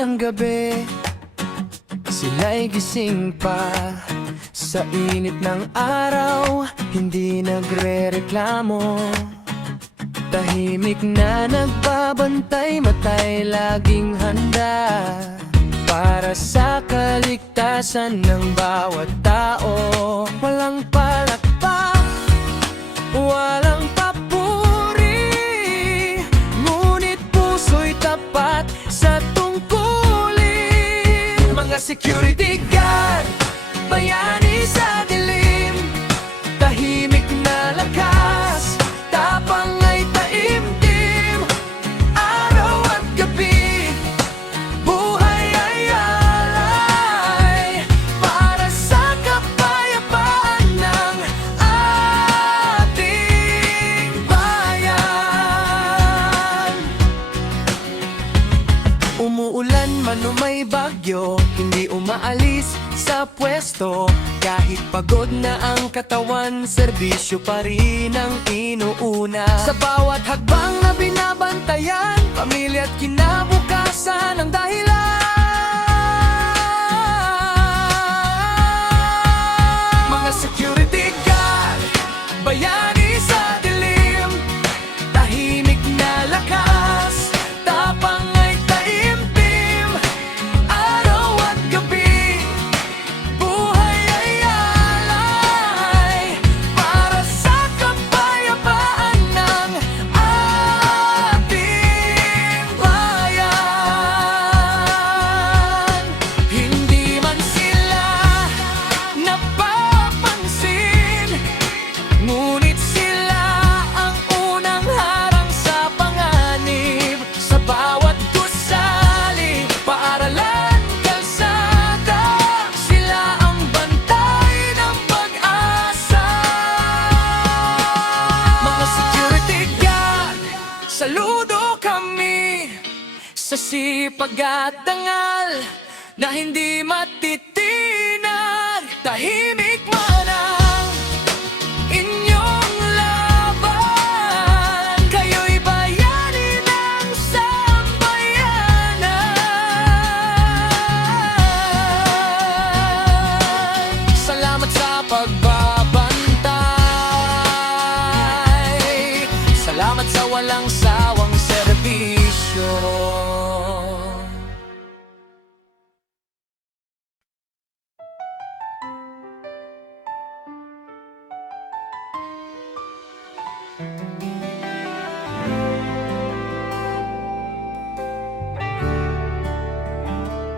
ng gabi, sila'y gising pa sa init ng araw, hindi nagre-reklamo. Tahimik na nagbabantay, matay laging handa para sa kaligtasan ng bawat tao. Walang palakpak, walang papuri, ngunit puso'y tapat sa tungkulin. Mga security guard, bayani sa dilim, tahimik na lakas, tapang ay taimtim. Araw at gabi, buhay ay alay para sa kapayapaan ng ating bayan. Umuulan man o may bagyo, hindi umaalis sa pwesto. Kahit pagod na ang katawan, serbisyo pa rin ang inuuna. Sa bawat hakbang na binabantayan, pamilya at kinabukasan ang dahilan. Mga security guard, bayani sa dilim, tahimik na lakas, tapang ay taimtim. Araw at gabi, buhay ay alay para sa kapayapaan ng ating bayan. Hindi man sila napapansin, ngunit sila ang unang harang sa panganib. Sa bawat gusali, paaralan, kalsada, sila ang bantay ng pag-asa. Mga security guard, saludo kami sa sipag at dangal na hindi matitinag. Tahimik man ang inyong laban, kayo'y bayani ng sambayanan. Salamat sa pagbabantay, salamat sa walang sawang serbisyo.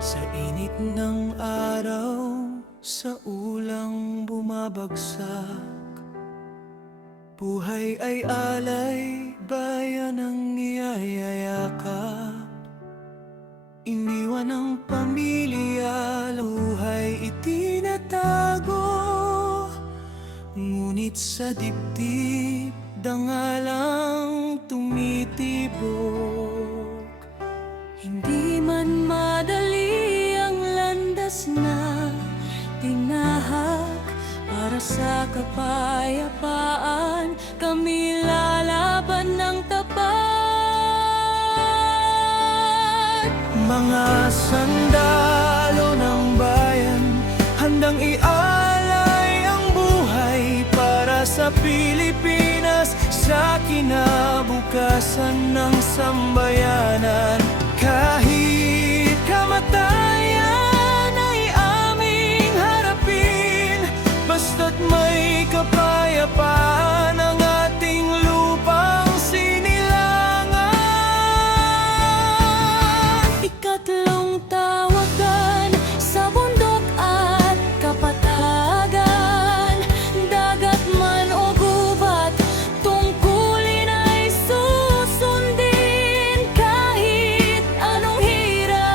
Sa init ng araw, sa ulang bumabagsak, buhay ay alay, bayan ang iyayayakap. Iniwan ng pamilya, buhay itinatago, ngunit sa dibdib, dangalang tumitibok. Hindi man madali ang landas na tinahak para sa kapayapaan, kami lalaban ng tapat. Mga sandalo ng bayan, handang ialay ang buhay para sa Pilipinas, sa kinabukasan ng sambayanan. Kahit kamatayan ay aming harapin, basta't may kapayapaan ang ating lupang sinilangan. Ikatlong tawagan sa bundok at kapatagan, dagat man o gubat, tungkulin ay susundin. Kahit anong hirap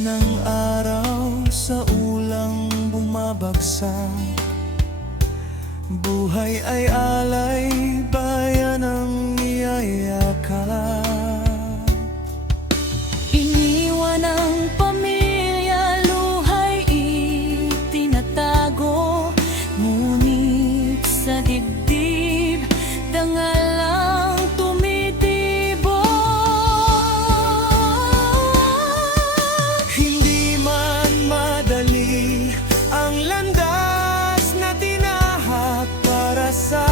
ng araw sa ulang bumabagsak, buhay ay alay, bayan ang iyayakap. Iniwan ang pamilya, luhay itinatago, ngunit sa dibdib, dangal ang tumitibok. Hindi man madali ang landas na tinahak para sa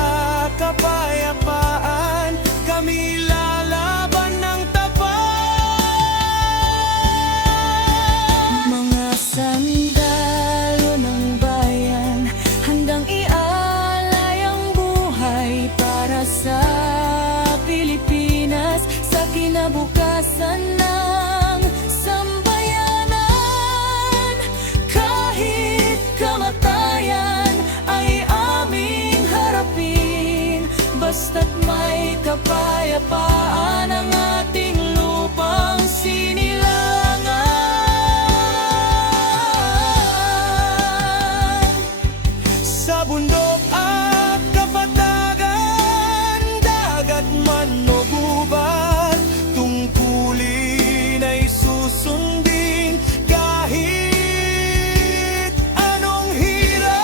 kapayapaan, kami lalaban ng tapat. Mga sandalo ng bayan, handang ialay ang buhay para sa Pilipinas, sa kinabukasan ng sambayanan. Kahit kamatayan ay aming harapin, basta't may kapayapaan ang ating lupang sinilangan. Sa bundok at kapatagan, dagat man o gubat, tungkulin ay susundin kahit anong hirap.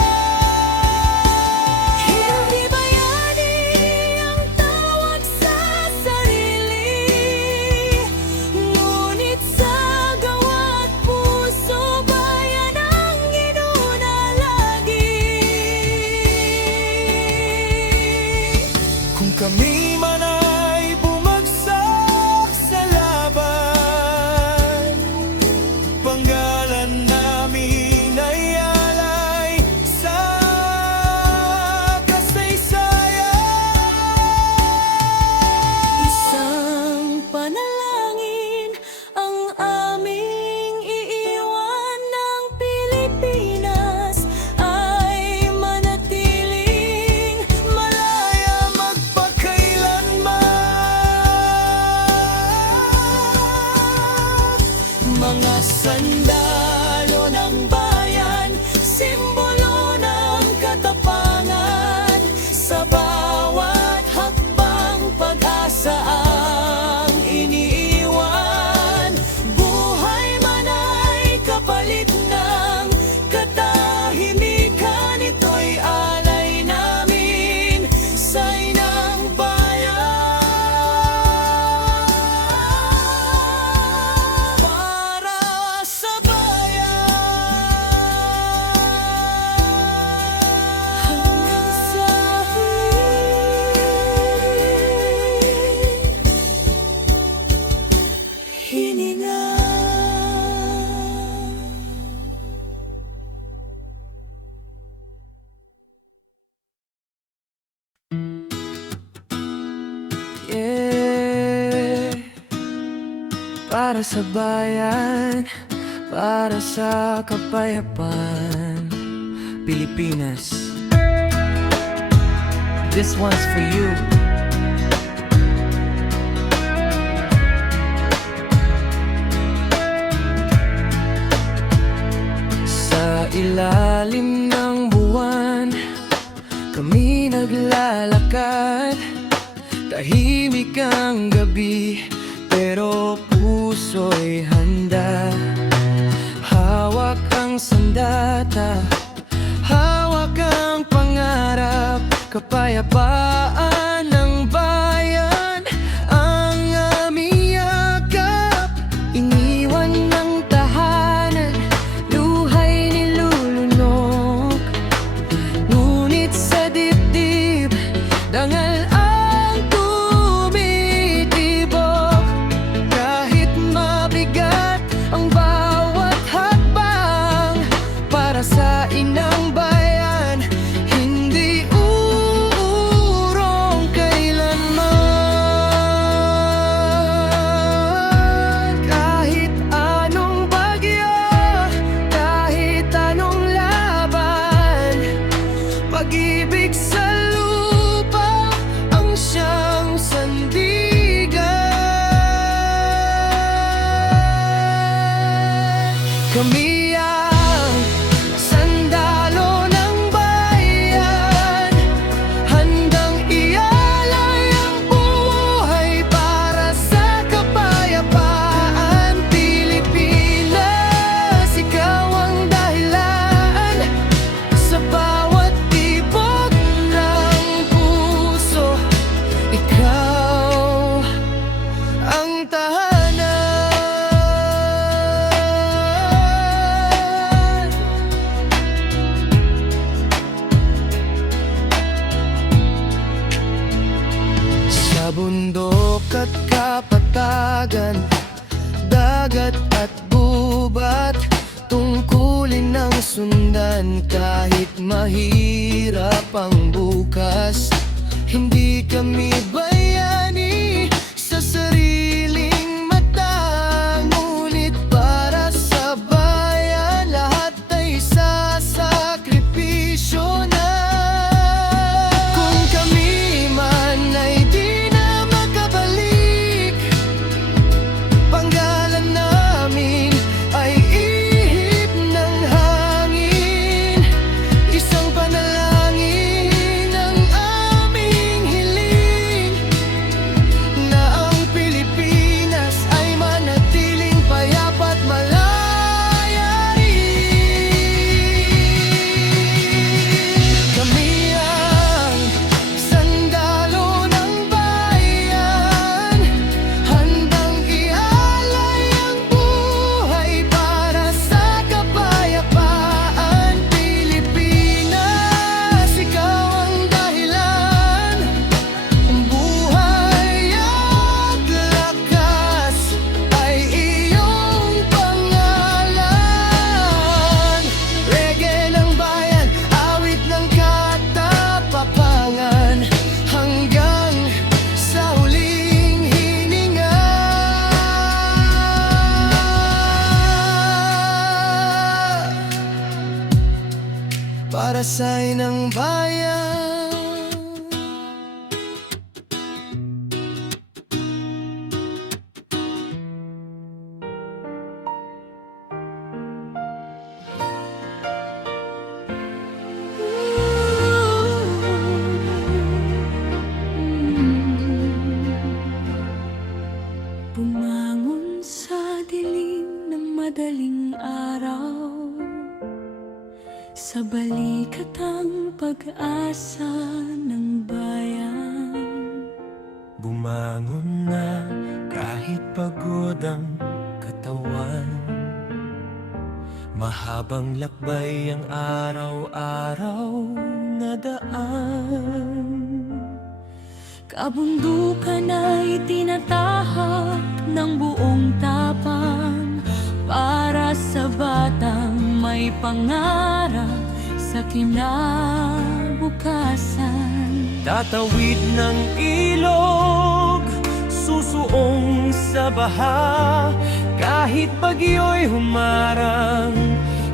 Hindi bayani ang tawag sa sarili, ngunit sa gawa't puso, bayan ang inuna lagi. Kung kami man ay bumagsak sa laban, panggalan namin ay alay sa kasaysayan. Isang panalangin ang aming iiwan, ng Pilipinas ay manatiling Malaya magpakailanman. mga sandalo ng bayan, simbolo ng katapangan, sa bawat hakbang pag-asa ang iniiwan. Buhay man ay kapalit ng katahimikan, ito'y alay namin sa inang bayan. Para sa bayan, hanggang sa huling hininga. Yeah. Para sa bayan, para sa kapayapaan, Pilipinas. This one's for you. Sa ilalim ng buwan, kami naglalakad. Tahimik ang gabi, pero puso'y handa. Hawak ang sandata, hawak ang pangarap, kapayapaan ng bayan ang aming yakap. Iniwan ng tahanan, luhay nilulunok, ngunit sa dibdib, dangal ang tumitibok. Kahit mabigat ang bawat hakbang, para sa Kami ang sandalo ng bayan, handang ialay ang buhay para sa kapayapaan. Pilipinas, ikaw ang dahilan sa bawat tibok ng puso. Ikaw ang tahanan. Sa bundok at kapatagan, dagat at gubat, tungkulin ng sundan kahit mahirap ang bukas. Hindi kami bayani sa sariling mata, ngunit para sa bayan lahat ay sasakripisyo na. Kung kami man ay di na makabalik, panggalan namin ay ihip ng hangin. Isang panalangin ang aming hiling, na ang Pilipinas ay manatiling payapa't malaya rin. Kami ang sandalo ng bayan, handang ialay ang buhay para sa kapayapaan. Pilipinas, ikaw ang dahilan, ang buhay at lakas ay iyong pangalan. Reggae ng bayan, awit ng katapangan, hanggang sa huling hininga. Para sa inang bayan. Bumangon sa dilim ng madaling araw, sa balikat ang pag-asa ng bayan. Bumangon na kahit pagod ang katawan, mahabang lakbay ang araw-araw na daan. Kabundukan ay tinatahak ng buong tapang, para sa batang may pangarap sa kinabukasan. Tatawid ng ilog, susuong sa baha, kahit bagyo'y humarang,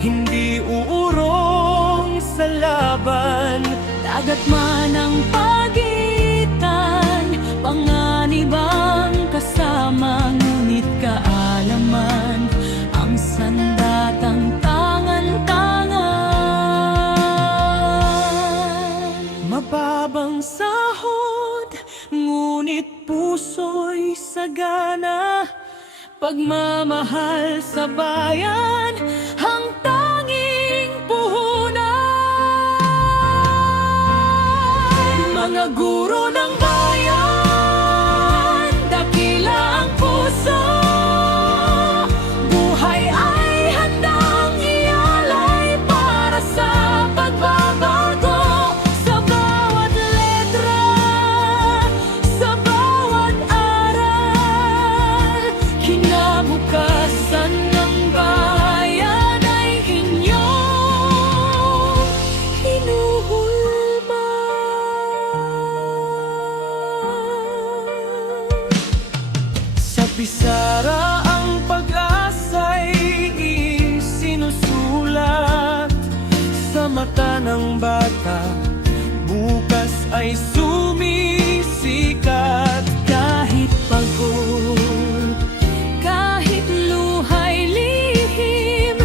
hindi uurong sa laban. Dagat man ang pagitan, panganib ang kasama, ngunit kaalaman ang sandatang tangan-tangan. Mababang Sahod, ngunit puso'y sagana, pagmamahal sa bayan ang tanging puhunan. Mga guro ng bayan, dakila ang puso, buhay ay handang ialay para sa pagbabago. Sa bawat letra, sa bawat aral, kinabukasan ng bayan ay inyong hinuhulman. sa pisara ang pag-asa'y isinusulat, sa mata ng bata bukas ay sumisikat. Kahit pagod, kahit luha'y lihim,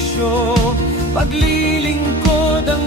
serbisyo, paglilingkod ang